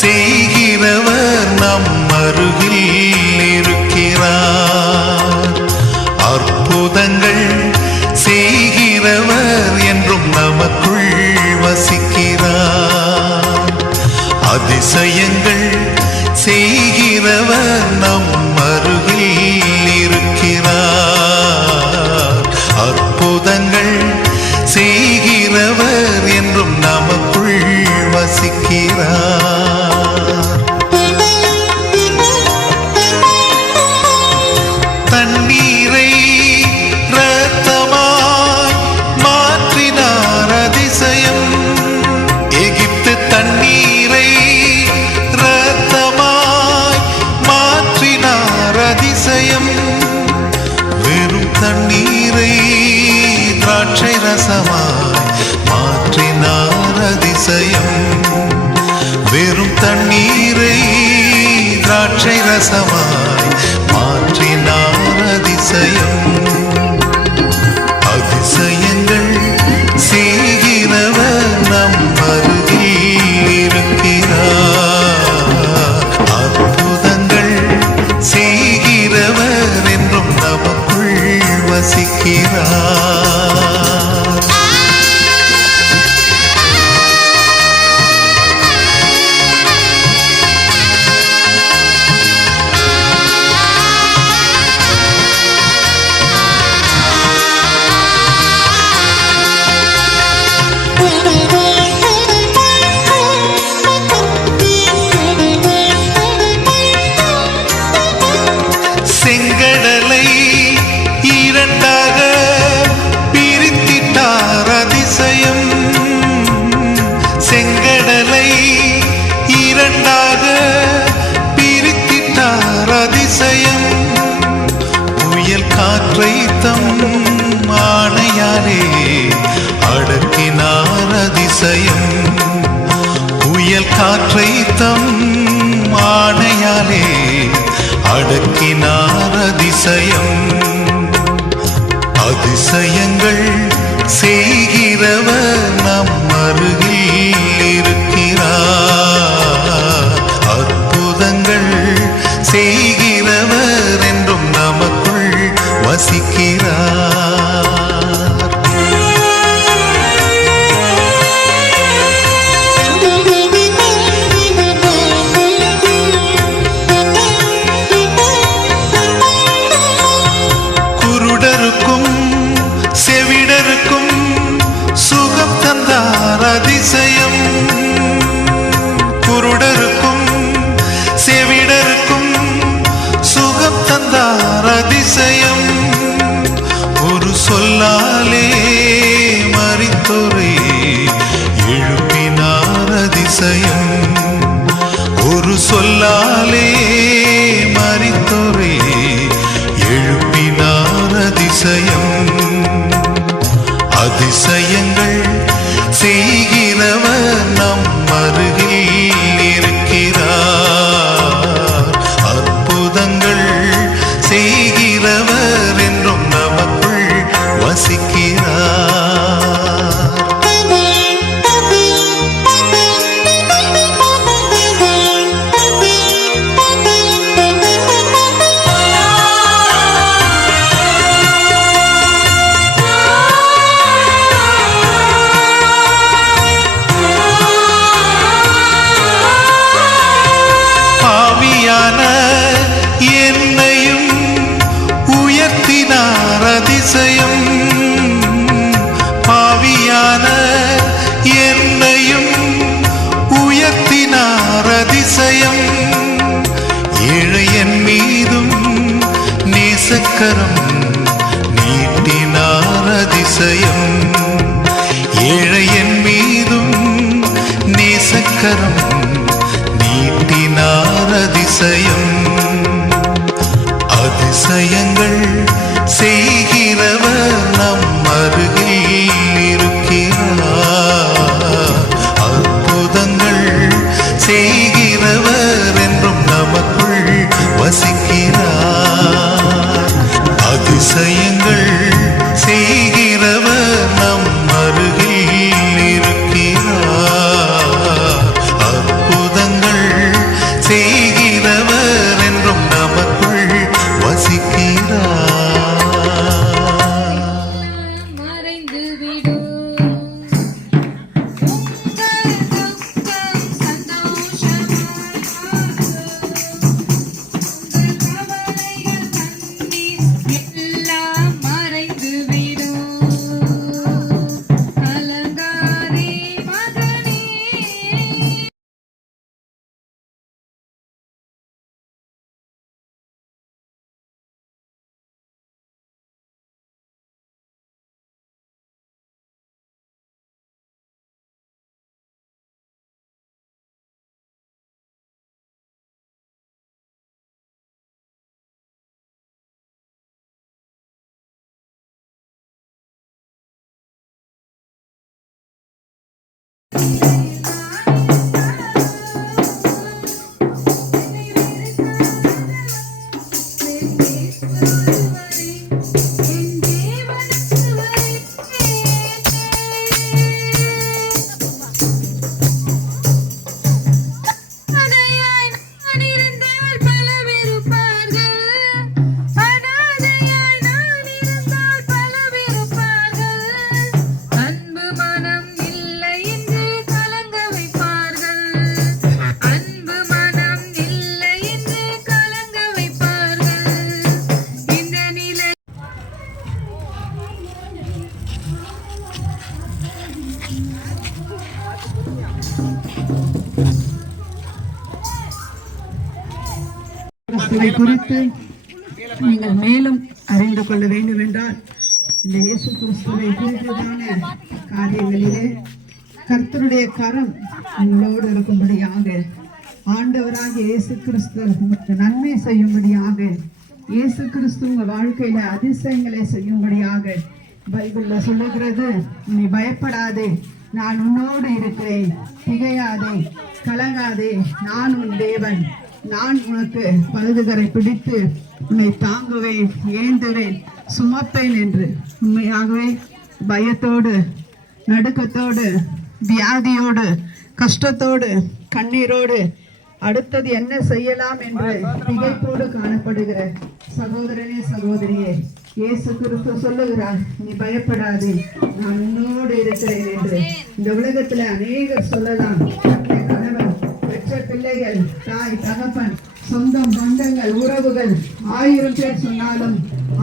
செய்கிறவர் நம் அருகில் இருக்கிறார். அற்புதங்கள் செய்கிறவர் என்றும் நமக்குள் வசிக்கிறார். அதிசயங்கள் செய்கிறவர் நம் அருகில் இருக்கிறார். அற்புதங்கள் செய்கிறவர் என்றும் நமக்குள் வசிக்கிறார். தண்ணீரை இரத்தமாய் மாற்றினார் அதிசயம். எகிப்து தண்ணீரை இரத்தமாய் மாற்றினார் அதிசயம். வெறும் தண்ணீரை திராட்சை ரசமாய் மாற்றினார் அதிசயம். வெறும் தண்ணீரை திராட்சை ரசமாய் மாற்றினார் அதிசயம். அதிசயங்கள் செய்கிறவர் நம் அருகில் இருக்கிறார். அற்புதங்கள் செய்கிறவர் என்றும் நமக்குள் வசிக்கிறார். செங்கடலை இரண்டாக பிரித்திட்டார் அதிசயம். செங்கடலை இரண்டாக பிரித்திட்டார் அதிசயம். புயல் காற்றை தம் ஆணையாலே அடக்கினார் அதிசயம். புயல் காற்றை தம் ஆணையாலே அடக்கினார் அதிசயம். அதிசயங்கள் செய்கிறவர் நம் அருகில் இருக்கிறார். அற்புதங்கள் செய்கிறவர் என்றும் நமக்குள் வசிக்கிறார். செவிடருக்கும் சுகம் தந்தார் அதிசயம். குருடருக்கும் செவிடருக்கும் சுகம் தந்தார் அதிசயம். ஒரு சொல்லாலே மரித்தோரை எழுப்பினார் அதிசயம். ஒரு சொல்லாலே மரித்தோரை எழுப்பினார் அதிசயம். அதிசயங்கள் செய்கிறவர் நம் அருகில் இருக்கிறார். அற்புதங்கள் செய்கிறவர் என்றும் நமக்குள் வசிக்கிறார். என்னையும் உயர்த்தினார் அதிசயம். பாவியான என்னையும் உயர்த்தினார் அதிசயம். ஏழையன் மீதும் நேசக்கரம் நீட்டினார் அதிசயம். ஏழையன் மீதும் நேசக்கரம் நீட்டினார் அதிசயம். அதிசயங்கள் செய்கிறவர் நம் அருகில் இருக்கிறார். அற்புதங்கள் செய்கிறவர் என்றும் நமக்குள் வசிக்கிறார். அதிசயங்கள் செய்கிறவர் நம் அருகில் இருக்கிறார். அற்புதங்கள் கிறிஸ்துவை குறித்து நீங்கள் மேலும் அறிந்து கொள்ள வேண்டும் என்றால் இந்த இயேசு கிறிஸ்துவை குறித்ததான காரியங்களிலே கர்த்தருடைய கரம் உங்களோடு இருக்கும்படியாக, ஆண்டவராக இயேசு கிறிஸ்து உங்களுக்கு நன்மை செய்யும்படியாக, இயேசு கிறிஸ்து உங்க வாழ்க்கையில அதிசயங்களை செய்யும்படியாக பைபிள்ல சொல்லுகிறது, நீ பயப்படாதே, நான் உன்னோடு இருக்கிறேன், திகையாதே, கலங்காதே, நான் உன் தேவன், நான் உனக்கு பழுதுகரை பிடித்து உன்னை தாங்குவேன், ஏந்துவேன், சுமப்பேன் என்று. உண்மையாகவே பயத்தோடு, நடுக்கத்தோடு, வியாதியோடு, கஷ்டத்தோடு, கண்ணீரோடு அடுத்தது என்ன செய்யலாம் என்று திகைப்போடு காணப்படுகிற சகோதரனே, சகோதரியே, இயேசு கிறிஸ்து சொல்லுகிறார், நீ பயப்படாதே, நான் உன்னோடு இருக்கிறேன் என்று. இந்த உலகத்துல அநேகர் சொல்லலாம், கணவன், பெற்ற பிள்ளைகள், தாய் தகப்பன், சொந்தம், பந்தங்கள், உறவுகள் 1000 பேர் சொன்னாலும்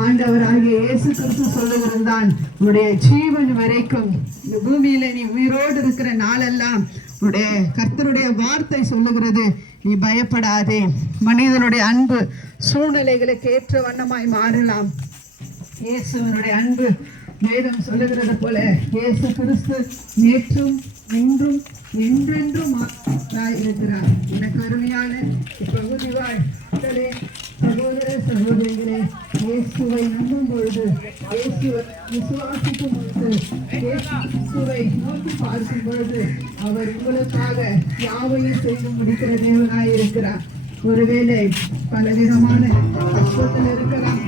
ஆண்டவராகிய இயேசு கிறிஸ்து சொல்லுகிறதான், உன்னுடைய ஜீவன் வரைக்கும் இந்த பூமியில நீ உயிரோடு இருக்கிற நாளெல்லாம் உடைய கர்த்தருடைய வார்த்தை சொல்லுகிறது, நீ பயப்படாதே. மனிதனுடைய அன்பு சூழ்நிலைகளுக்கு ஏற்ற வண்ணமாய் மாறலாம். இயேசுவனுடைய அன்பு வேதம் சொல்லுகிறது போல இயேசு கிறிஸ்து நேற்றும் இன்றும் என்றென்றும் இருக்கிறார். எனக்கு அருமையான பகுதி வாழ்களே, சகோதர சகோதரிகளே, இயேசுவை நம்பும் பொழுது, இயேசுவை விசுவாசிக்கும் பொழுது, இயேசுவை நோக்கி பார்க்கும் பொழுது அவர் உங்களுக்காக யாவையும் செய்து முடிக்கிற தேவனாய் இருக்கிறார். ஒருவேளை பலவிதமான கஷ்டத்தில் இருக்கலாம்,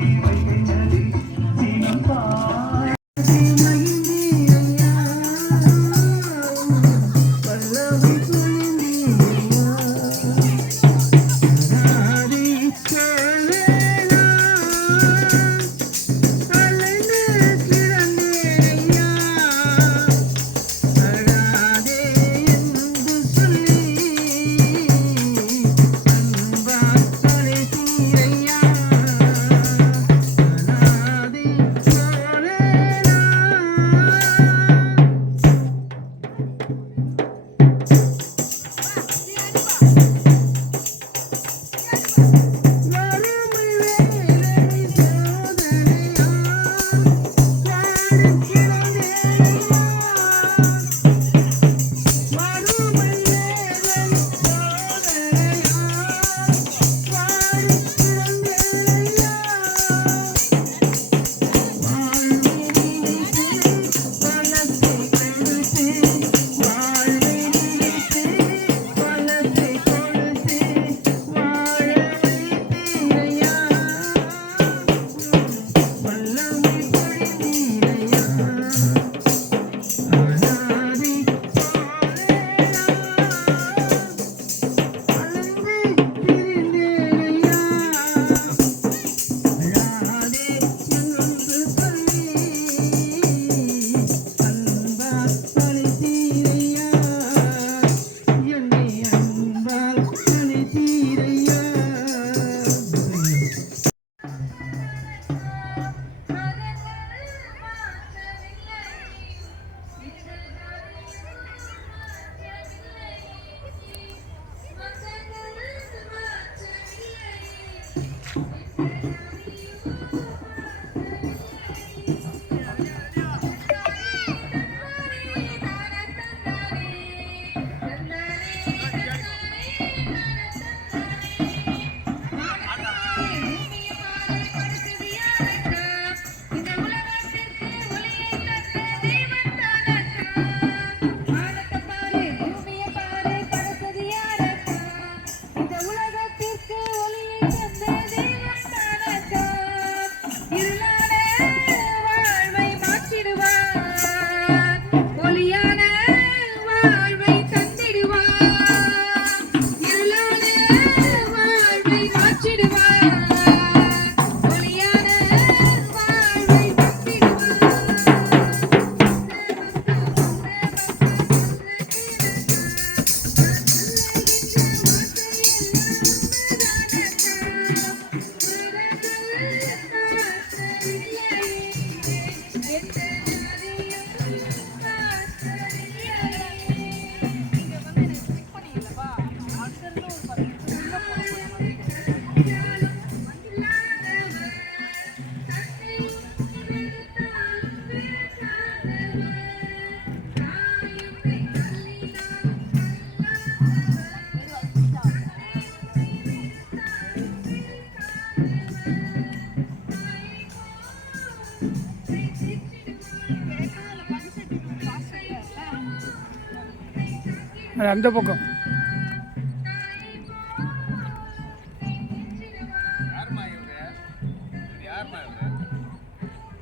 அது அந்த பக்கம்.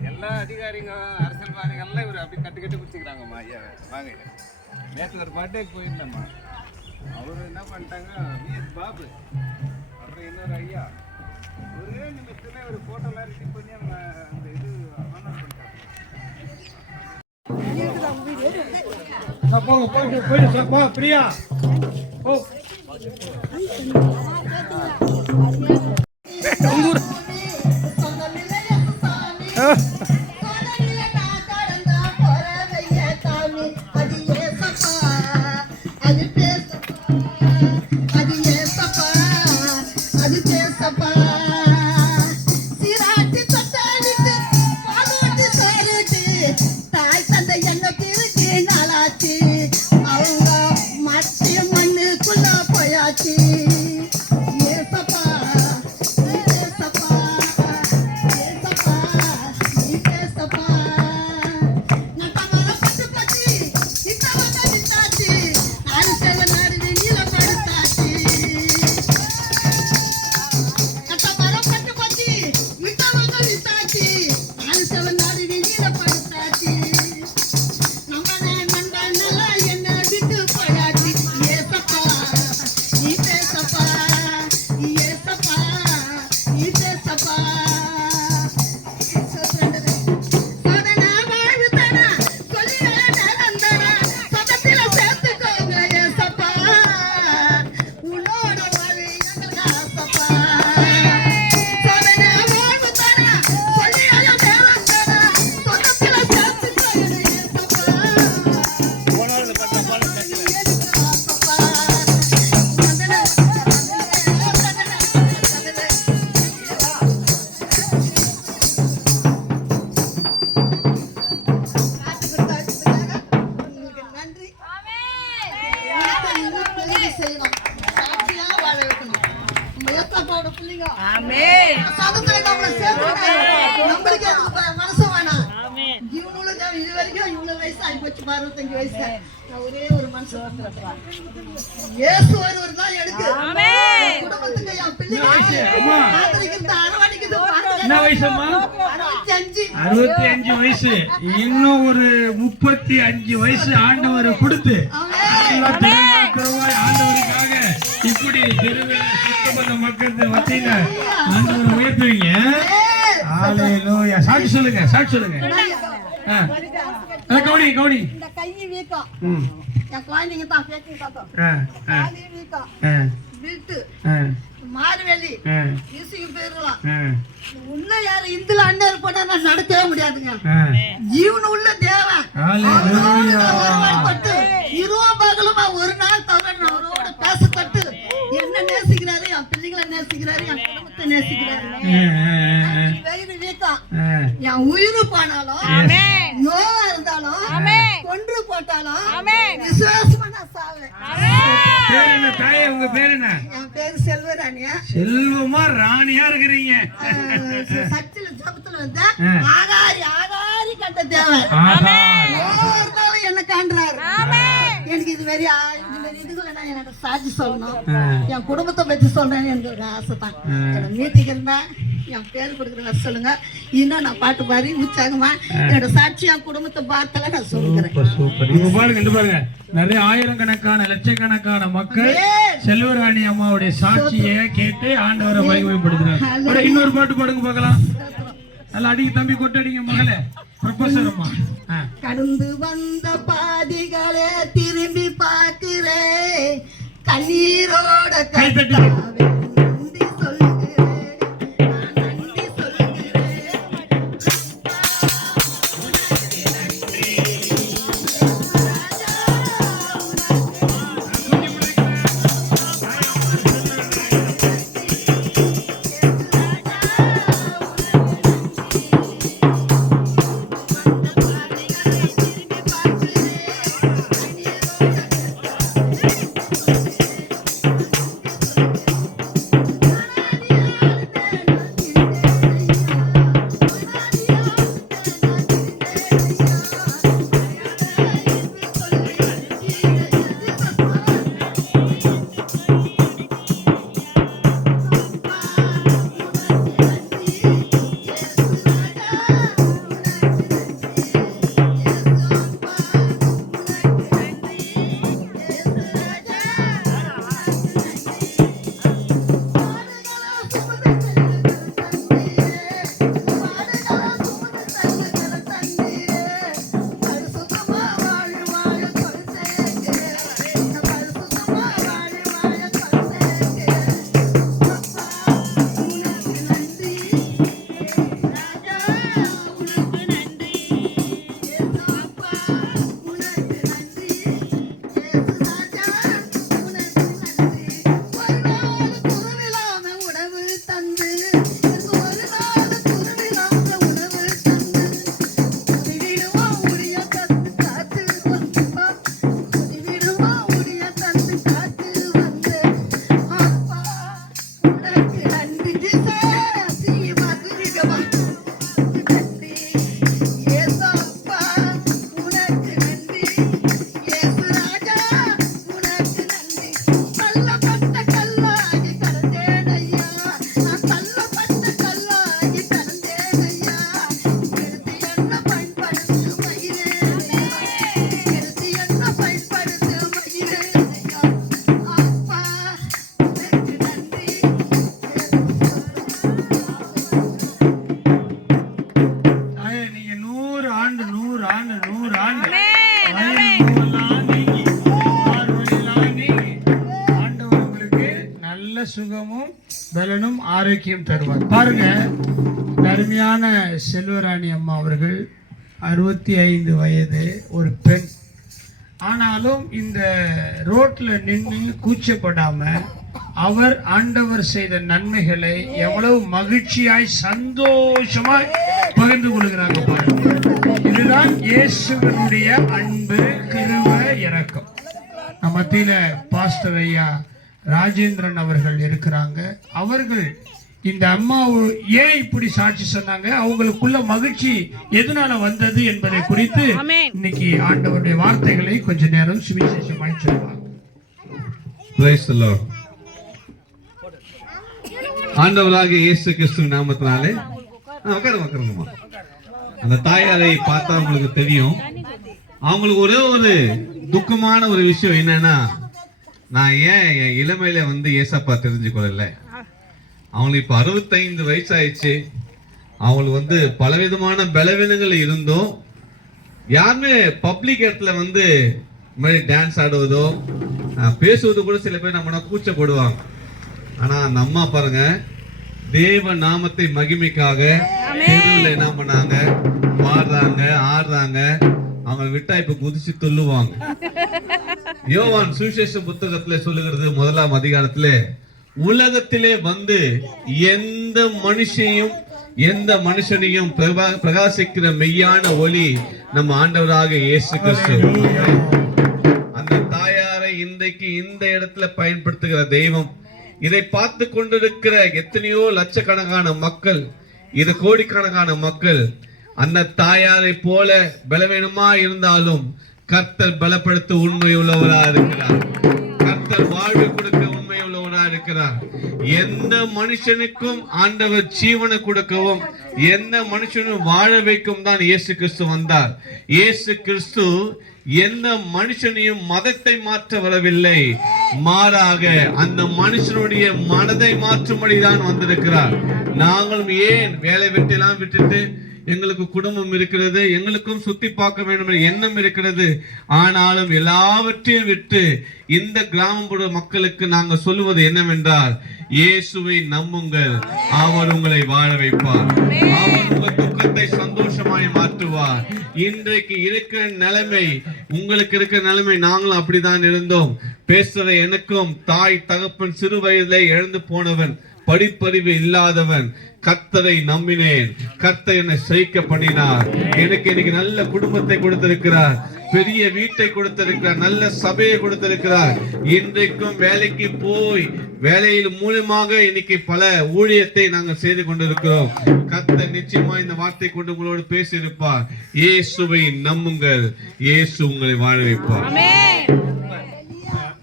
எல்லா அதிகாரிங்க அரசியல்வாதிகள்லாம் இவர் அப்படி கட்டு கட்டு பிடிச்சிக்கிறாங்கம்மா. ஐயா வாங்க, நேற்று ஒரு பர்த்டேக்கு போயிருந்தேம்மா. அவரு என்ன பண்ணிட்டாங்க, விஎஸ் பாபு அப்புறம் இன்னொரு ஐயா ஒரே நிமிஷத்துல ஒரு ஃபோட்டோலாம் ரெடி பண்ணி அவங்க அந்த இது ஆனர் பண்ணிட்டாங்க. போயிட்டு போ பிரியா ஓ ஒரே ஒரு மனுஷன் இயேசு ஒருவர் தான் எனக்கு குடும்பத்துக்கு என் பிள்ளைங்க என்ன வயசுமா? 65 வயசு. இன்னும் ஒரு 35 வயசு ஆண்டவர் கொடுத்து ஆண்டவருக்காக இப்படி தெருவில் சுத்தமான மக்கள் மத்தியில ஆண்டவர் உயர்த்துவீங்க. சாட்சி சொல்லுங்க, சாட்சி சொல்லுங்க. கவுனி கவுனி இந்த கை வீக்கம் என் குழந்தைங்க தான் பேச்சு பார்த்தோம். வீக்கம் வீட்டு மாறுவெளி ஈசிக்கு போயிருக்கலாம். இன்னும் யாரு இந்துல அண்ணன் போனா நான் நடக்கவே முடியாதுங்க. ஜீவன் உள்ள தேவன் இருவா பகலுமா ஒரு நாள் தவிர அவரோட பேச தட்டு என்ன நேசிக்கிறாரு, என் பிள்ளைங்களை நேசிக்கிறாரு, என் குடும்பத்தை நேசிக்கிறாரு. வயிறு வீக்கம் என் உயிர் போனாலும் நோவா இருந்தாலும் கொன்று போட்டாலும் விசுவாசமா நான் சாவேன். தாயே உங்க பேர் என்ன? என் பேரு செல்வராணியா. செல்வமா ராணியா இருக்கிறீங்க. சர்ச்சில ஜபத்துல வந்து ஆகாரி ஆகாரி கண்ட தேவன் இருந்தாலும் என்ன காண்றாரு. எனக்கு இது வெறி இதுல நான் என்னோட சாட்சி சொல்லணும், என் குடும்பத்தை பத்தி சொல்றேன்னு எனக்கு ஒரு ஆசை தான். மீட்டிங் இருந்தா என் பேர் கொடுக்குறத சொல்லுங்க. இன்னும் நான் பாட்டு பாடி உற்சாகமா என்னோட சாட்சி என் குடும்பத்தை பார்த்தால நான் சொல்லுகிறேன். பாருங்க நிறைய ஆயிரக்கணக்கான லட்சக்கணக்கான மக்கள் செல்வராணி அம்மாவுடைய சாட்சியை கேட்டு ஆண்டவரை மகிமைப்படுத்துறாங்க. இன்னொரு பாட்டு பாடுங்க பார்க்கலாம். நல்லா அடிக்க தம்பி கொட்டடிங்க மகளே. ப்ரொபோசர் அம்மா. கடந்து வந்த பாதிகளே திரும்பி பார்க்கிறேன் கண்ணீரோட கைத்தட்டி நல்ல சுகமும் பலனும் ஆரோக்கியம் தருவார். பாருங்க, அருமையான செல்வராணி அம்மா அவர்கள் 65 வயது, ஒரு பெண். ஆனாலும் இந்த ரோட்ல நின்று கூச்சப்படாம அவர் ஆண்டவர் செய்த நன்மைகளை எவ்வளவு மகிழ்ச்சியாய் சந்தோஷமாய் பகிர்ந்து கொள்கிறாங்க பாருங்க. இதுதான் இயேசுவினுடைய அன்பு, கிருபை, இரக்கம். நம்ம மத்தியில பாஸ்டர் ஐயா ராஜேந்திரன் அவர்கள் இருக்கிறாங்க. அவர்கள் இந்த அம்மா ஏன் இப்படி சாட்சி சொன்னாங்க, அவங்களுக்குள்ள மகிழ்ச்சி எதனால வந்தது என்பதை குறித்து இன்னைக்கு ஆண்டவருடைய வார்த்தைகளை கொஞ்ச நேரம் சுவிசேஷமாய் சொல்லுவாங்க. Praise the Lord. ஆண்டவராகிய இயேசு கிறிஸ்துவின் நாமத்தினாலே உட்காருங்கம்மா. அந்த தாயாரை பார்த்தா உங்களுக்கு தெரியும், அவங்களுக்கு ஒரே ஒரு துக்கமான ஒரு விஷயம் என்னன்னா, நான் ஏன் என் இளமையில ஏசப்பா தெரிஞ்சுக்கொள்ளல. அவங்களுக்கு இப்ப 65 வயசு ஆயிடுச்சு. அவங்களுக்கு பலவிதமான பலவீனங்கள் இருந்தும் யாருமே பப்ளிக் இடத்துல டான்ஸ் ஆடுவதோ பேசுவது கூட சில பேர் நம்ம கூச்சப்படுவாங்க. ஆனா அந்த அம்மா பாருங்க, தேவ நாமத்தை மகிமைக்காக என்ன பண்ணாங்க, பாடுறாங்க, ஆடுறாங்க. அவங்க விட்டா இப்ப குதிச்சு துள்ளுவாங்க. யோவான் சுவிசேஷ புத்தகத்துல சொல்லுகிறது 1ஆம் அதிகாரத்துல, உலகத்திலே எந்த மனுஷனையும் பிரகாசிக்கிற மெய்யான ஒளி நம்ம ஆண்டவராக இயேசு கிறிஸ்து. அந்த தாயாரை இன்றைக்கு இந்த இடத்துல பயன்படுத்துகிற தெய்வம், இதை பார்த்து கொண்டிருக்கிற எத்தனையோ லட்சக்கணக்கான மக்கள், இது கோடிக்கணக்கான மக்கள் அந்த தாயாரை போல பலவீனமா இருந்தாலும் கர்த்தர் பலப்படுத்த உண்மை உள்ளவரா இருக்கிறார். கர்த்தர் வாழ்வு கொடுக்க உண்மை உள்ளவரா இருக்கிறார். எந்த மனுஷனுக்கும் ஆண்டவர் ஜீவனை கொடுக்கவும் எந்த மனுஷனும் வாழ வைக்கும் தான் இயேசு கிறிஸ்து வந்தார். இயேசு கிறிஸ்து எந்த மனுஷனையும் மதத்தை மாற்ற வரவில்லை, மாறாக அந்த மனுஷனுடைய மனதை மாற்றும்படிதான் வந்திருக்கிறார். நாங்களும் ஏன் வேலை வெட்டெல்லாம் விட்டுட்டு, எங்களுக்கு குடும்பம் இருக்கிறது, எங்களுக்கும் சுத்தி பார்க்க வேண்டும் என்ற எண்ணம் இருக்கிறது, ஆனாலும் எல்லாவற்றையும் விட்டு இந்த கிராமப்புற மக்களுக்கு நாங்கள் சொல்லுவது என்னவென்றால், இயேசுவை நம்புங்கள், அவர் உங்களை வாழ வைப்பார். அவர் உங்கள் துக்கத்தை சந்தோஷமாய் மாற்றுவார். இன்றைக்கு இருக்கிற நிலைமை, உங்களுக்கு இருக்கிற நிலைமை, நாங்களும் அப்படிதான் இருந்தோம். பேசுற எனக்கும் தாய் தகப்பன் சிறு வயதிலே இழந்து போனவன், படிப்பறிவு இல்லாதவன், கர்த்தரை நம்பினேன், கர்த்தர் என்னை ஜெயிக்க பண்ணினார். எனக்கு இன்னைக்கு நல்ல குடும்பத்தை கொடுத்திருக்கிறார், பெரிய வீட்டை கொடுத்திருக்கிறார், நல்ல சபையை கொடுத்திருக்கிறார். இன்றைக்கும் வேலைக்கு போய் வேலையில் மூலமாக இன்னைக்கு பல ஊழியத்தை நாங்கள் செய்து கொண்டிருக்கிறோம். கர்த்தர் நிச்சயமா இந்த வார்த்தை கொண்டு உங்களோடு பேசியிருப்பார். இயேசுவை நம்புங்கள், இயேசு உங்களை வாழ வைப்பார்.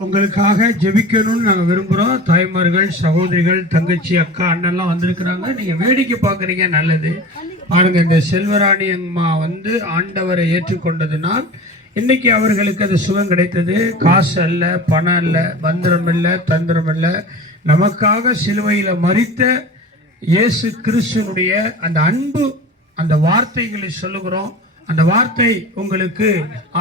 உங்களுக்காக ஜெபிக்கணும்னு நாங்கள் விரும்புகிறோம். தாய்மார்கள், சகோதரிகள், தங்கச்சி, அக்கா, அண்ணன்லாம் வந்திருக்கிறாங்க. நீங்கள் வேடிக்கை பார்க்குறீங்க, நல்லது. பாருங்க, இந்த செல்வராணி அம்மா ஆண்டவரை ஏற்றுக்கொண்டதுனால் இன்னைக்கு அவர்களுக்கு அது சுகம் கிடைத்தது. காசு அல்ல, பணம் அல்ல, மந்திரம் இல்லை, தந்திரம் இல்லை. நமக்காக சிலுவையில் மரித்த இயேசு கிறிஸ்துனுடைய அந்த அன்பு, அந்த வார்த்தைகளை சொல்லுகிறோம். அந்த வார்த்தை உங்களுக்கு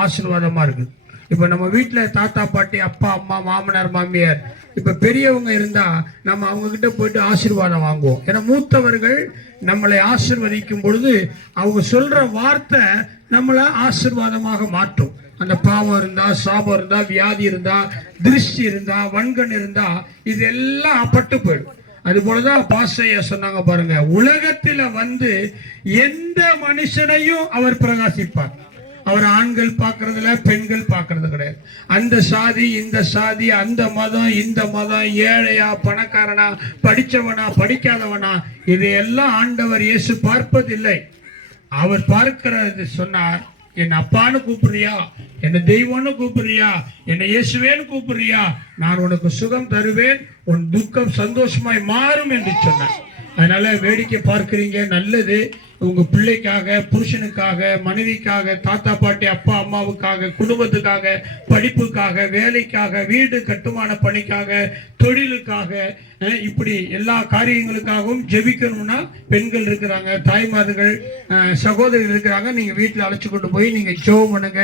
ஆசீர்வாதமாக இருக்குது. இப்போ நம்ம வீட்டில் தாத்தா பாட்டி, அப்பா அம்மா, மாமனார் மாமியார், இப்போ பெரியவங்க இருந்தால் நம்ம அவங்கக்கிட்ட போயிட்டு ஆசீர்வாதம் வாங்குவோம். ஏன்னா மூத்தவர்கள் நம்மளை ஆசீர்வதிக்கும் பொழுது அவங்க சொல்கிற வார்த்தை நம்மளை ஆசீர்வாதமாக மாற்றும். அந்த பாவம் இருந்தால், சாபம் இருந்தால், வியாதி இருந்தால், திருஷ்டி இருந்தால், வன்கண் இருந்தால், இது எல்லாம் அப்பட்டு போயிடும். அது போலதான் பாஸ்டர் சொன்னாங்க பாருங்க, உலகத்தில் எந்த மனுஷனையும் அவர் பிரகாசிப்பார். அவர் ஆண்கள் பார்க்கறதுல, பெண்கள் பார்க்கறது கிடையாது. அந்த சாதி, இந்த சாதி, அந்த மதம், இந்த மதம், ஏழையா, பணக்காரனா, படிச்சவனா, படிக்காதவனா, இதையெல்லாம் ஆண்டவர் இயேசு பார்ப்பதில்லை. அவர் பார்க்கிறது சொன்னார், என் அப்பான்னு கூப்பிடுறியா, என்ன தெய்வம்னு கூப்பிடுறியா, என்ன இயேசுவேன்னு கூப்பிடுறியா, நான் உனக்கு சுகம் தருவேன், உன் துக்கம் சந்தோஷமாய் மாறும் என்று சொன்னார். அதனால வேடிக்கை பார்க்கிறீங்க, நல்லது. உங்க பிள்ளைக்காக, புருஷனுக்காக, மனைவிக்காக, தாத்தா பாட்டி, அப்பா அம்மாவுக்காக, குடும்பத்துக்காக, படிப்புக்காக, வேலைக்காக, வீடு கட்டுமான பணிக்காக, தொழிலுக்காக, இப்படி எல்லா காரியங்களுக்காகவும் ஜெபிக்கணும்னா பெண்கள் இருக்கிறாங்க, தாய்மார்கள், சகோதரிகள் இருக்கிறாங்க. நீங்க வீட்டில் அழைச்சு கொண்டு போய் நீங்க ஜெபம் பண்ணுங்க.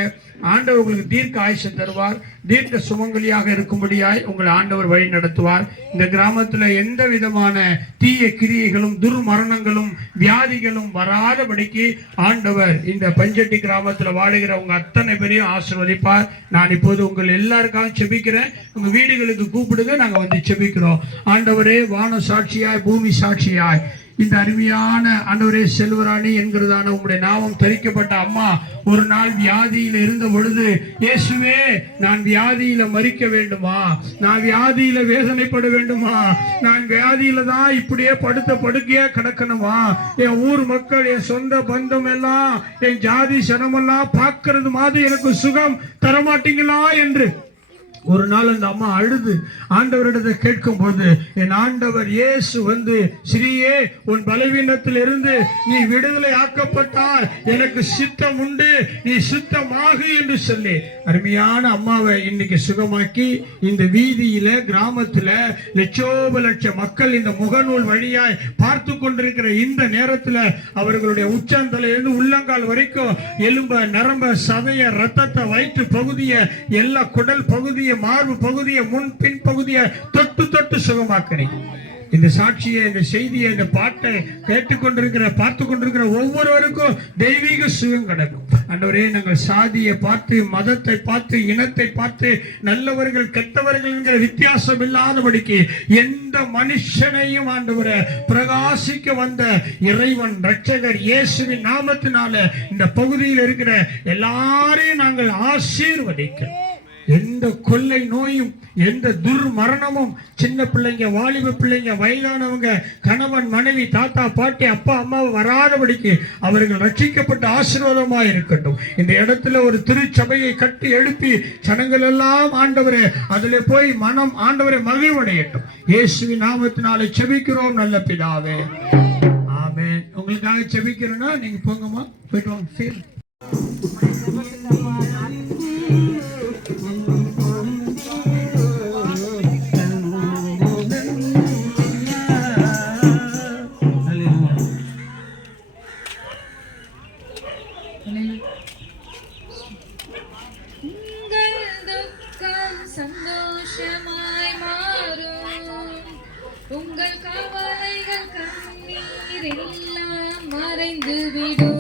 ஆண்டவர் உங்களுக்கு தீர்க்க ஆயுசு தருவார். தீர்க்க சுமங்கலியாக இருக்கும்படியாய் உங்களை ஆண்டவர் வழி நடத்துவார். இந்த கிராமத்துல எந்த விதமான தீய கிரியைகளும், துர்மரணங்களும், வியாதிகளும் வராதபடிக்கு ஆண்டவர் இந்த பஞ்சட்டி கிராமத்துல வாழுகிற உங்க அத்தனை பேரையும் ஆசீர்வதிப்பார். நான் இப்போது உங்கள் எல்லாருக்காகவும் செபிக்கிறேன். உங்க வீடுகளுக்கு கூப்பிடுங்க, நாங்க வந்து செபிக்கிறோம். ஆண்டவரே, வான சாட்சியாய், பூமி சாட்சியாய், இந்த அருமையான ஆண்டவரே செல்வராணி என்கிறதான உங்களுடைய நாமம் தரிக்கப்பட்ட அம்மா ஒரு நாள் வியாதியில இருந்த பொழுது, இயேசுவே, நான் வியாதியில மரிக்க வேண்டுமா, நான் வியாதியில வேதனைப்பட வேண்டுமா, நான் வியாதியில தான் இப்படியே படுத்த படுக்கையா கிடக்கணுமா, என் ஊர் மக்கள், என் சொந்த பந்தம் எல்லாம், என் ஜாதி சனமெல்லாம் பார்க்கறது மாதிரி எனக்கு சுகம் தரமாட்டீங்களா என்று ஒரு நாள் அந்த அம்மா அழுது ஆண்டவரிடத்தை கேட்கும் போது, என் ஆண்டவர் இயேசு வந்து, ஸ்ரீயே, உன் பலவீனத்தில் இருந்து நீ விடுதலை ஆக்கப்பட்டால் எனக்கு சித்தம் உண்டு, நீ சுத்தமாகு என்று சொல்லி அருமையான அம்மாவை இன்னைக்கு சுகமாக்கி இந்த வீதியில, கிராமத்துல லட்சோப லட்ச மக்கள் இந்த முகநூல் வழியாய் பார்த்து கொண்டிருக்கிற இந்த நேரத்துல அவர்களுடைய உச்சந்தலையிலிருந்து உள்ளங்கால் வரைக்கும் எலும்ப, நரம்ப, சதைய, ரத்தத்தை, வயிற்று பகுதியை, எல்லா குடல் பகுதியை, மார்பு பகுதியை, முன் பின் பகுதியை தொட்டு தொட்டு சுகமாக்கிறேன். இந்த சாட்சியை, இந்த செய்தியை, இந்த பாட்டை கேட்டுக்கொண்டிருக்கிற, பார்த்து கொண்டிருக்கிற ஒவ்வொருவருக்கும் தெய்வீக சுகம் கிடைக்கும். ஆண்டவரே, நாங்கள் சாதியை பார்த்து, மதத்தை பார்த்து, இனத்தை பார்த்து, நல்லவர்கள் கெட்டவர்கள் என்கிற வித்தியாசம் இல்லாதபடிக்கு எந்த மனுஷனையும் ஆண்டவரே பிரகாசிக்க வந்த இறைவன் இரட்சகர் இயேசுவின் நாமத்தினால இந்த பகுதியில் இருக்கிற எல்லாரையும் நாங்கள் ஆசீர்வதிக்கிறோம். எந்த கொள்ளை நோயும், எந்த துர்மரணமும், சின்ன பிள்ளைங்க, வாலிப பிள்ளைங்க, வயதானவங்க, கணவன் மனைவி, தாத்தா பாட்டி, அப்பா அம்மாவை வராதபடிக்கு அவர்கள் ரட்சிக்கப்பட்ட ஆசீர்வாதமாக இருக்கட்டும். இந்த இடத்துல ஒரு திருச்சபையை கட்டி எழுப்பி ஜனங்கள் எல்லாம் ஆண்டவரே அதிலே போய் மனம் ஆண்டவரை மகிழ்வடையட்டும். இயேசுவின் நாமத்தினாலே செபிக்கிறோம் நல்ல பிதாவே, ஆமென். உங்களுக்காக செபிக்கிறோன்னா நீங்க போங்கம்மா, போயிட்டு வாங்க. சந்தோஷமாய் மாறும், உங்கள் கவலைகள் கண்ணீர் எல்லாம் மறைந்து விடும்.